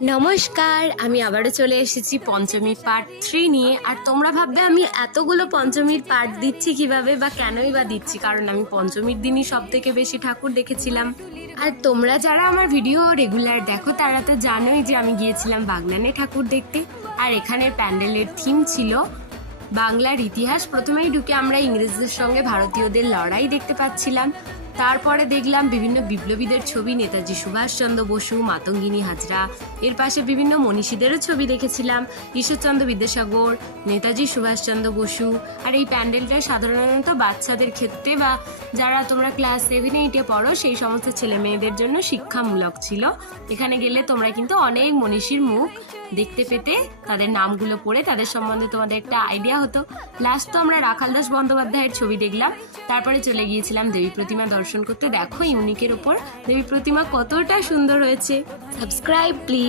নমস্কার, আমি আবারও চলে এসেছি পঞ্চমীর পার্ট 3 নিয়ে। আর তোমরা ভাববে আমি এতগুলো পঞ্চমীর পার্ট দিচ্ছি কিভাবে বা কেনই বা দিচ্ছি, কারণ আমি পঞ্চমীর দিনই সব থেকে বেশি ঠাকুর দেখেছিলাম। আর তোমরা যারা আমার ভিডিও রেগুলার দেখো তারা তো জানোই যে আমি গিয়েছিলাম বাগনানে ঠাকুর দেখতে। আর এখানের প্যান্ডেলের থিম ছিল বাংলার ইতিহাস। প্রথমেই ঢুকে আমরা ইংরেজদের সঙ্গে ভারতীয়দের লড়াই দেখতে পাচ্ছিলাম। তারপরে দেখলাম বিভিন্ন বিপ্লবীদের ছবি, নেতাজি সুভাষচন্দ্র বসু, মাতঙ্গিনী হাজরা, এর পাশে বিভিন্ন মনীষীদেরও ছবি দেখেছিলাম, ঈশ্বরচন্দ্র বিদ্যাসাগর, নেতাজি সুভাষচন্দ্র বসু। আর এই প্যান্ডেলটা সাধারণত বাচ্চাদের ক্ষেত্রে বা যারা তোমরা ক্লাস 7-8-এ পড়ো সেই সমস্ত ছেলে মেয়েদের জন্য শিক্ষামূলক ছিল। এখানে গেলে তোমরা কিন্তু অনেক মনীষীর মুখ দেখতে পেতে, তাদের নামগুলো পড়ে তাদের সম্বন্ধে তোমাদের একটা আইডিয়া হতো। লাস্ট তো আমরা রাখাল দাস বন্দ্যোপাধ্যায়ের ছবি দেখলাম, তারপরে চলে গিয়েছিলাম দেবী প্রতিমা দর্শন করতে। দেখো ইউনিকের ওপর দেবী প্রতিমা কতটা সুন্দর হয়েছে। Subscribe please.